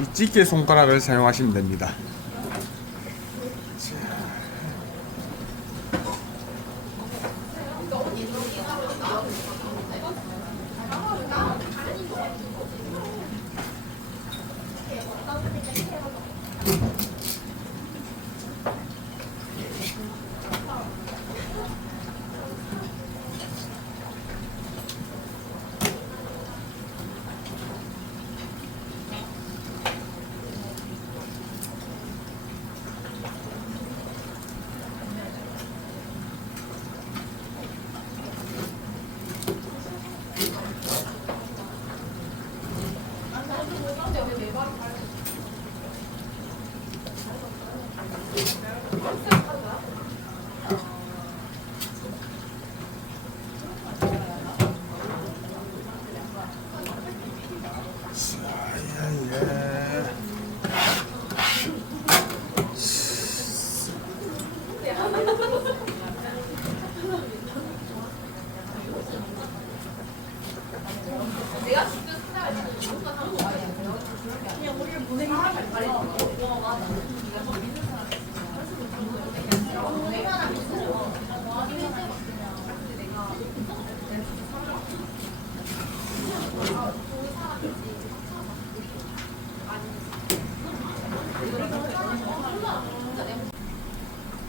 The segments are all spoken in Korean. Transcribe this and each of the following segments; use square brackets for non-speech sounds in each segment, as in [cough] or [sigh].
이 집게 손가락을 사용하시면 됩니다. 예.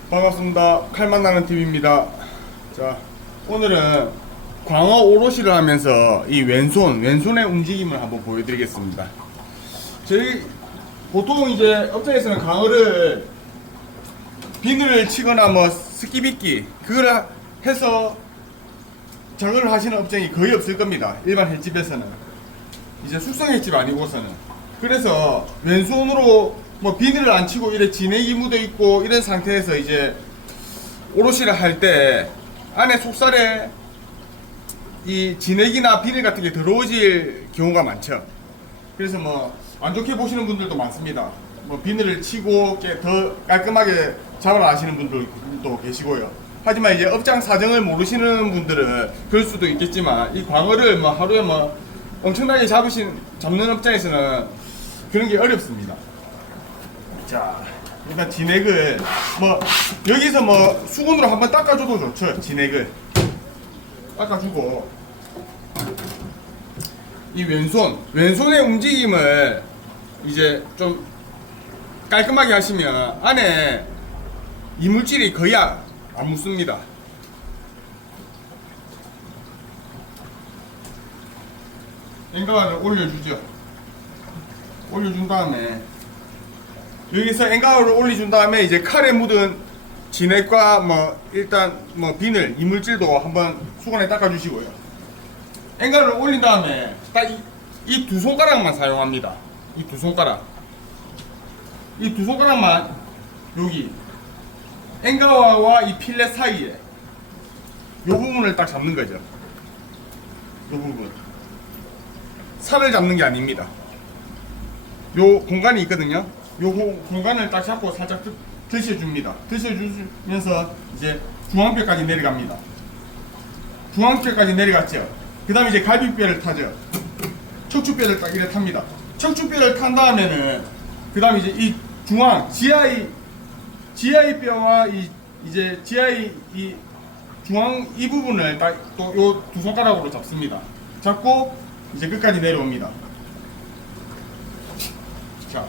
반갑습니다. 칼만 나는 TV입니다. 자, 오늘은 광어 오롯이를 하면서 이 왼손, 왼손의 움직임을 한번 보여드리겠습니다. 저희 보통 이제 업장에서는 광어를 비늘을 치거나 뭐 스키비끼 그걸 해서 작업을 하시는 업장이 거의 없을 겁니다. 일반 횟집에서는 이제 숙성 횟집 아니고서는 그래서 왼손으로 뭐 비늘을 안 치고 이래 진액이 묻어 있고 이런 상태에서 이제 오롯이를 할 때 안에 속살에 이 진액이나 비늘 같은 게 들어오질 경우가 많죠. 그래서 뭐 안 좋게 보시는 분들도 많습니다. 뭐 비늘을 치고 더 깔끔하게 잡아라 하시는 분들도 계시고요. 하지만 이제 업장 사정을 모르시는 분들은 그럴 수도 있겠지만 이 광어를 뭐 하루에 뭐 엄청나게 잡으신 잡는 업장에서는 그런 게 어렵습니다. 자, 일단 진액을 뭐 여기서 뭐 수건으로 한번 닦아줘도 좋죠. 진액을 닦아주고 이 왼손 왼손의 움직임을 이제 좀 깔끔하게 하시면 안에 이물질이 거의 안 묻습니다. 앵가와를 올려주죠. 올려준 다음에 여기서 앵가워를 올려준 다음에 이제 칼에 묻은 진액과 뭐 일단 뭐 비늘 이물질도 한번 수건에 닦아주시고요. 앵가를 올린 다음에 딱 이 두 손가락만 사용합니다. 이 두 손가락. 이 두 손가락만 여기 앵가와와 이 필렛 사이에 요 부분을 딱 잡는 거죠. 요 부분. 살을 잡는 게 아닙니다. 요 공간이 있거든요. 요 고- 공간을 딱 잡고 살짝 드, 드셔줍니다. 드셔주면서 이제 중앙뼈까지 내려갑니다. 중앙뼈까지 내려갔죠. 그 다음에 이제 갈비뼈를 타죠. 척추뼈를 딱 이래 탑니다. 척추뼈를 탄 다음에는 그 다음에 이제 이 중앙 GI GI 뼈와 이 이제 GI 이 중앙 이 부분을 딱또요 두 손가락으로 잡습니다. 잡고 이제 끝까지 내려옵니다. 자,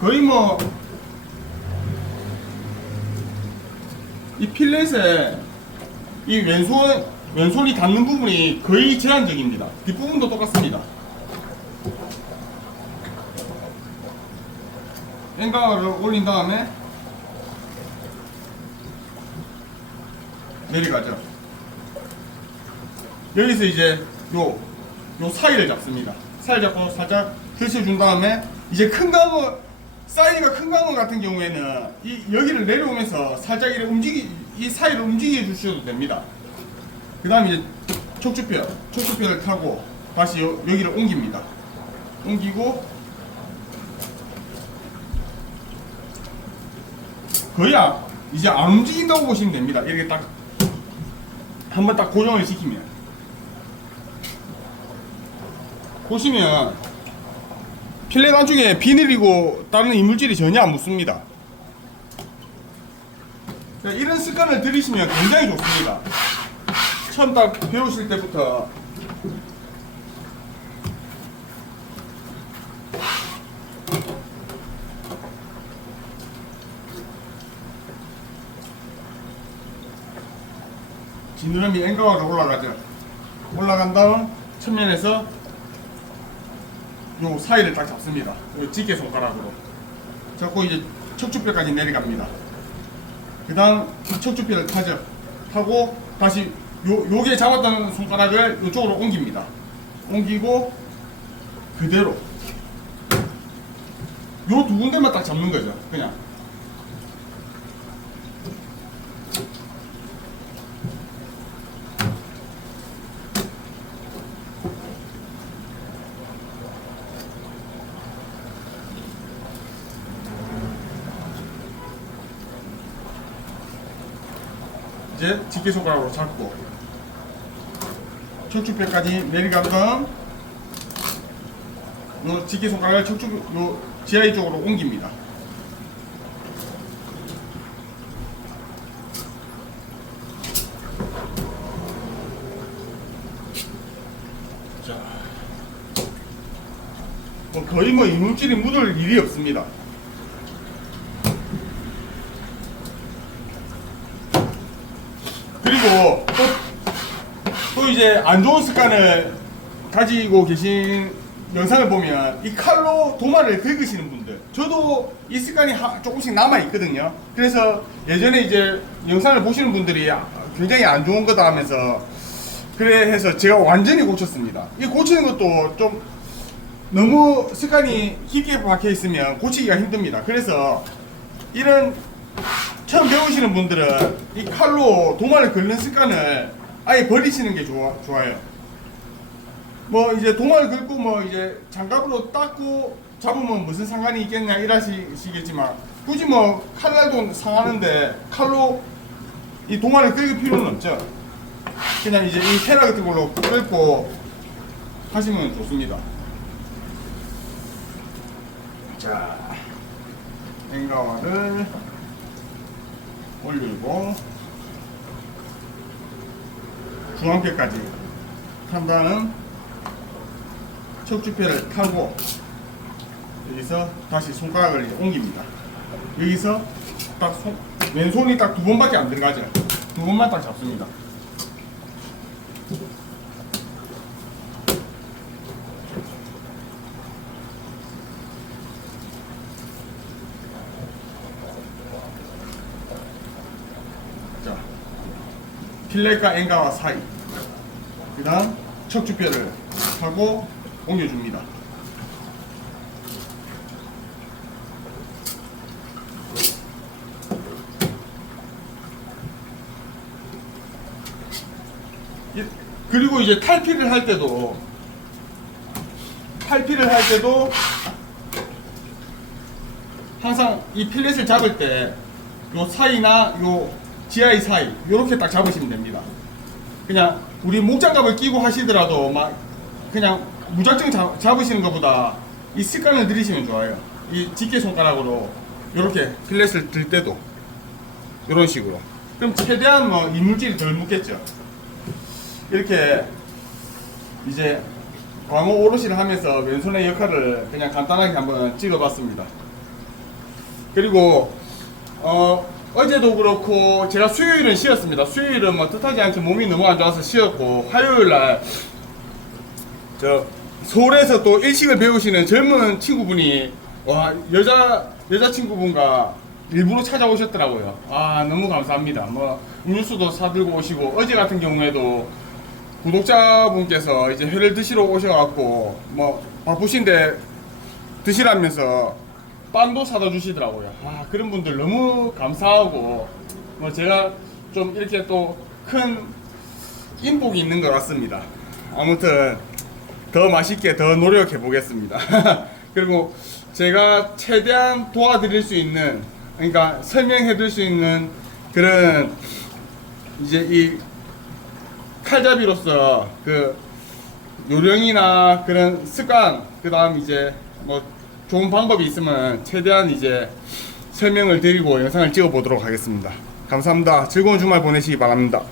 거의 뭐 이 필렛에 이 왼손 왼손이 닿는 부분이 거의 제한적입니다. 뒷부분도 똑같습니다. 앵가를 올린 다음에 내려가죠. 여기서 이제 요, 요 사이를 잡습니다. 사이를 잡고 살짝 드셔준 다음에 이제 큰 강어, 사이즈가 큰 강어 같은 경우에는 이 여기를 내려오면서 살짝 이렇게 움직이, 이 사이를 움직여 주셔도 됩니다. 그 다음에 이제 척추뼈, 척추뼈를 타고 다시 요, 여기를 옮깁니다. 옮기고 거의 아- 이제 안 움직인다고 보시면 됩니다. 이렇게 딱 한번 딱 고정을 시키면 보시면 필렛 안쪽에 비닐이고 다른 이물질이 전혀 안 묻습니다. 자, 이런 습관을 들이시면 굉장히 좋습니다. 처음 딱 배우실 때부터 지느러미 앵가와로 올라가죠. 올라간 다음 측면에서 요 사이를 딱 잡습니다. 요 집게 손가락으로 잡고 이제 척추뼈까지 내려갑니다. 그 다음 이 척추뼈를 타죠. 타고 다시 요, 요게 잡았던 손가락을 요쪽으로 옮깁니다. 옮기고 그대로 요 두 군데만 딱 잡는 거죠. 그냥 이제 집게 손가락으로 잡고 척추뼈까지 요 집게 손가락을 척추 요 지하의 쪽으로 옮깁니다. 자, 뭐 거의 뭐 이물질이 묻을 일이 없습니다. 그리고 또, 또 이제 안 좋은 습관을 가지고 계신 영상을 보면 이 칼로 도마를 긁으시는 분들 저도 이 습관이 하- 조금씩 남아 있거든요. 그래서 예전에 이제 영상을 보시는 분들이 아, 굉장히 안 좋은 거다 하면서 그래 해서 제가 완전히 고쳤습니다. 이 고치는 것도 좀 너무 습관이 깊게 박혀 있으면 고치기가 힘듭니다. 그래서 이런 처음 배우시는 분들은 이 칼로 도마를 긁는 습관을 아예 버리시는 게 좋아, 좋아요. 뭐 이제 도마를 긁고 뭐 이제 장갑으로 닦고 잡으면 무슨 상관이 있겠냐 이러시겠지만 굳이 뭐 칼날도 상하는데 칼로 이 도마를 긁을 필요는 없죠. 그냥 이제 이 테라 같은 걸로 긁고 하시면 좋습니다. 자, 앵가와를 올리고 중앙뼈까지 탄 다음 척추뼈를 타고 여기서 다시 손가락을 옮깁니다. 여기서 딱 손, 왼손이 딱 두 번밖에 안 들어가죠. 두 번만 딱 잡습니다. 필렛과 앵가와 사이. 그 다음 척추뼈를 하고 옮겨줍니다. 이- 그리고 이제 탈피를 할 때도 탈피를 할 때도 항상 이 필렛을 잡을 때 요 사이나 요 지하의 사이 요렇게 딱 잡으시면 됩니다. 그냥 우리 목장갑을 끼고 하시더라도 막 그냥 무작정 잡, 잡으시는 것보다 이 습관을 들이시면 좋아요. 이 집게 손가락으로 요렇게 필렛을 들 때도 요런 식으로. 그럼 최대한 뭐 이물질이 덜 묻겠죠. 이렇게 이제 광어 오롯이를 하면서 왼손의 역할을 그냥 간단하게 한번 찍어봤습니다. 그리고 어, 어제도 그렇고 제가 수요일은 쉬었습니다. 수요일은 뭐 뜻하지 않게 몸이 너무 안 좋아서 쉬었고 화요일 날저 서울에서 또 일식을 배우시는 젊은 친구분이 와 여자 여자 친구분과 일부러 찾아오셨더라고요. 아 너무 감사합니다. 뭐 음료수도 사들고 오시고 어제 같은 경우에도 구독자분께서 이제 회를 드시러 오셔갖고 뭐 바쁘신데 드시라면서 빵도 사다 주시더라고요. 아 그런 분들 너무 감사하고 뭐 제가 좀 이렇게 또 큰 인복이 있는 것 같습니다. 아무튼 더 맛있게 더 노력해 보겠습니다. [laughs] 그리고 제가 최대한 도와드릴 수 있는 그러니까 설명해 드릴 수 있는 그런 이제 이 칼잡이로서 그 요령이나 그런 습관, 그 다음 이제 뭐 좋은 방법이 있으면 최대한 이제 설명을 드리고 영상을 찍어 보도록 하겠습니다. 감사합니다. 즐거운 주말 보내시기 바랍니다.